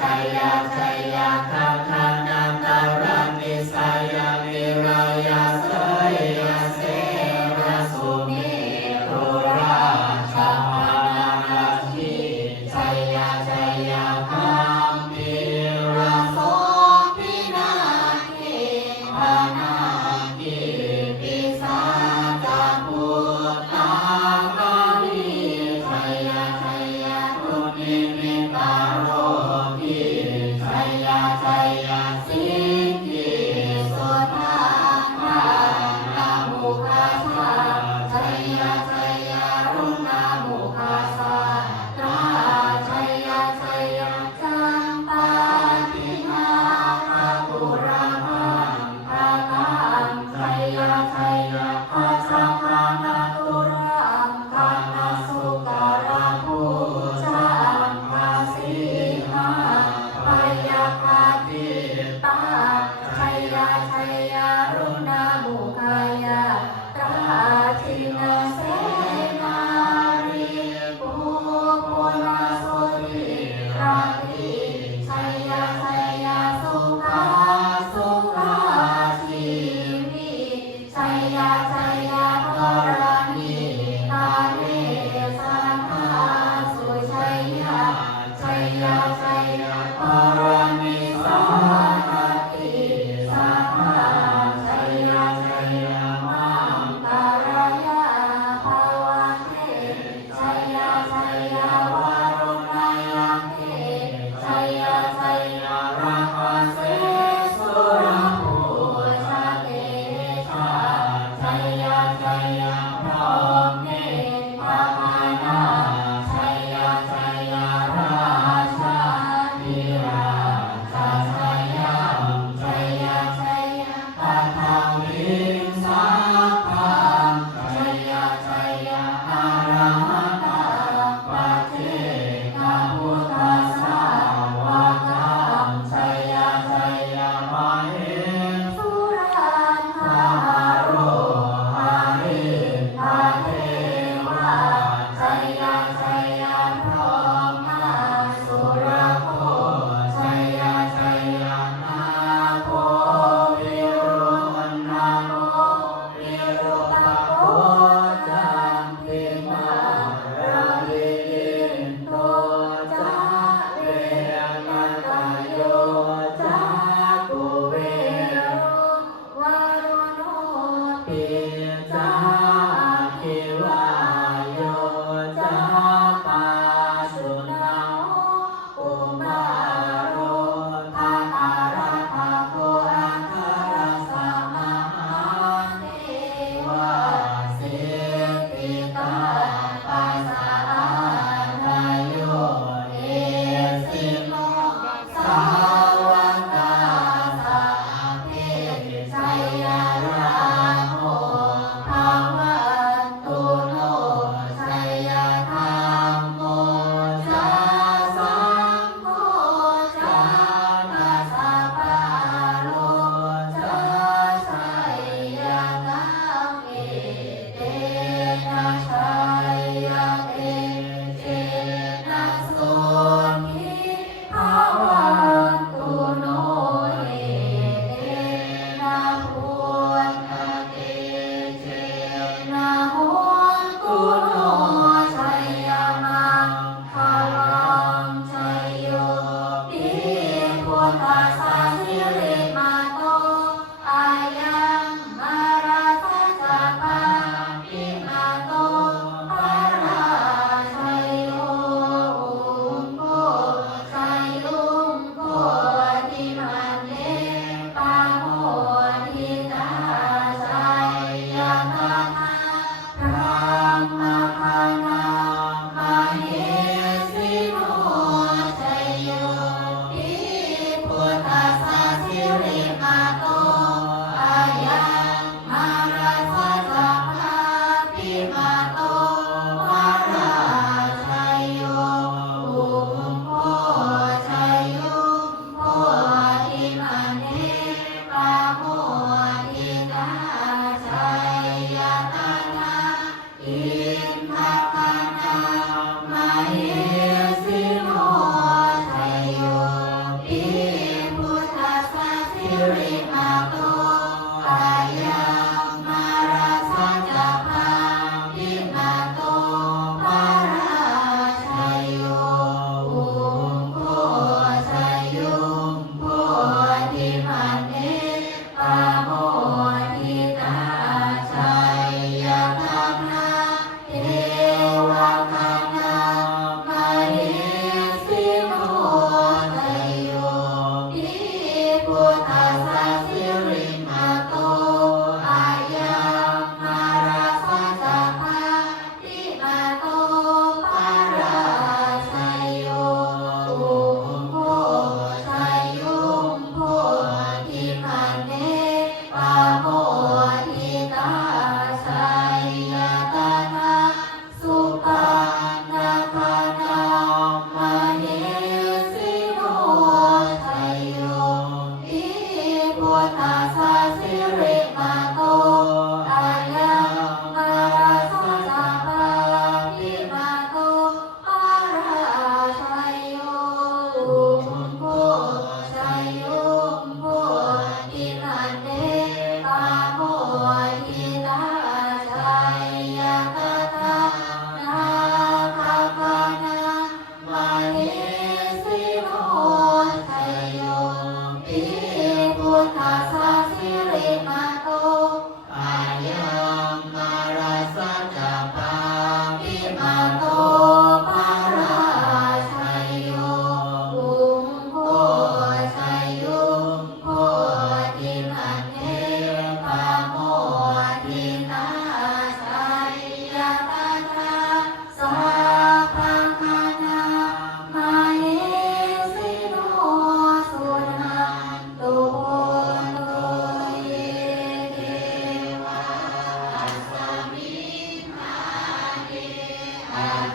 太阳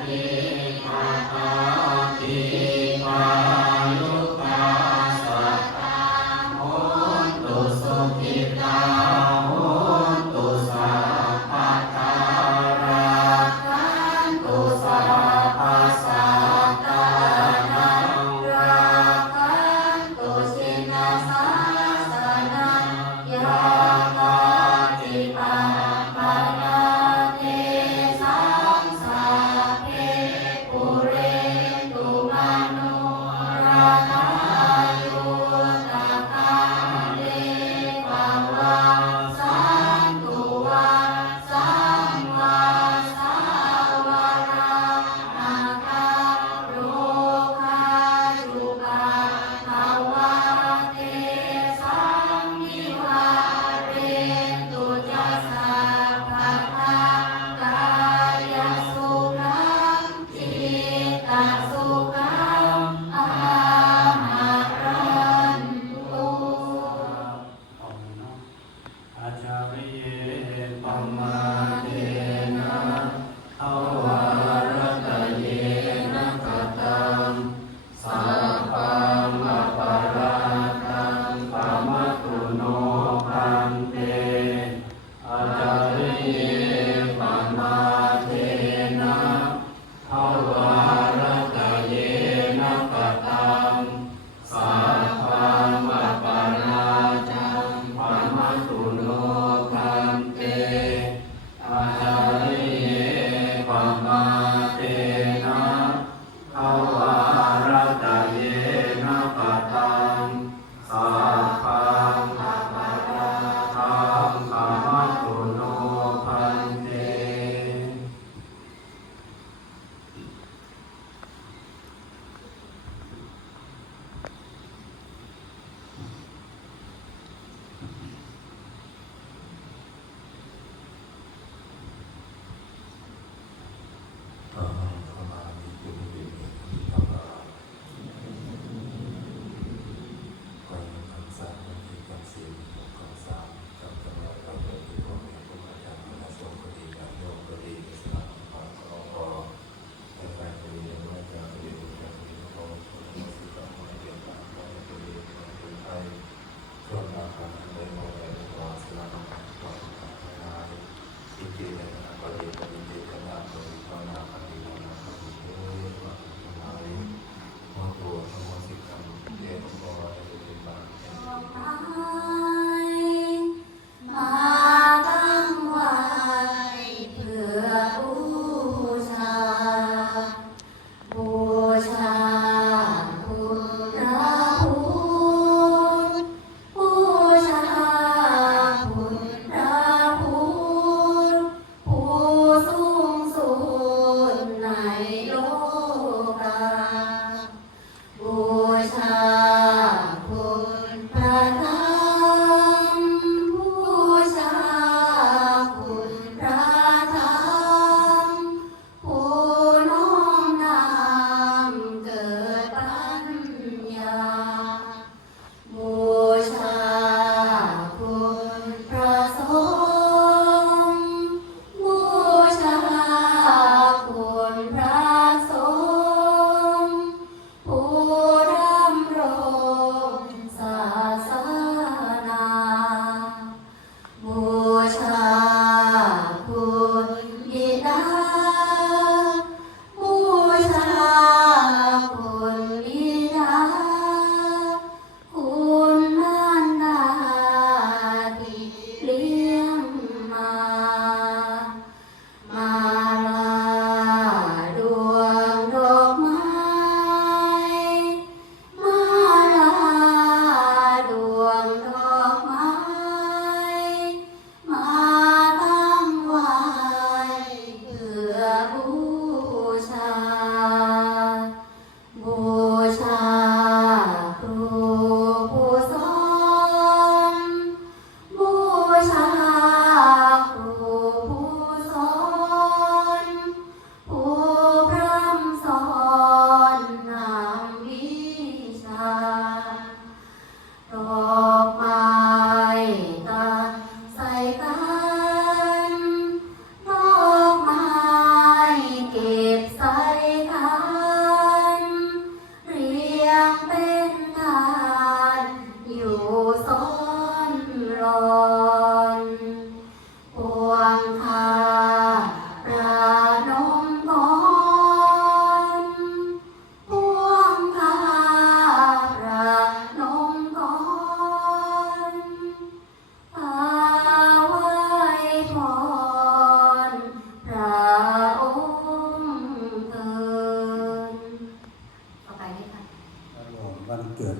ทิ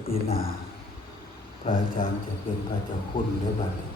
ปีหน้าพระอาจารย์จะเป็นพระเจ้าคุณหรือบัดนี้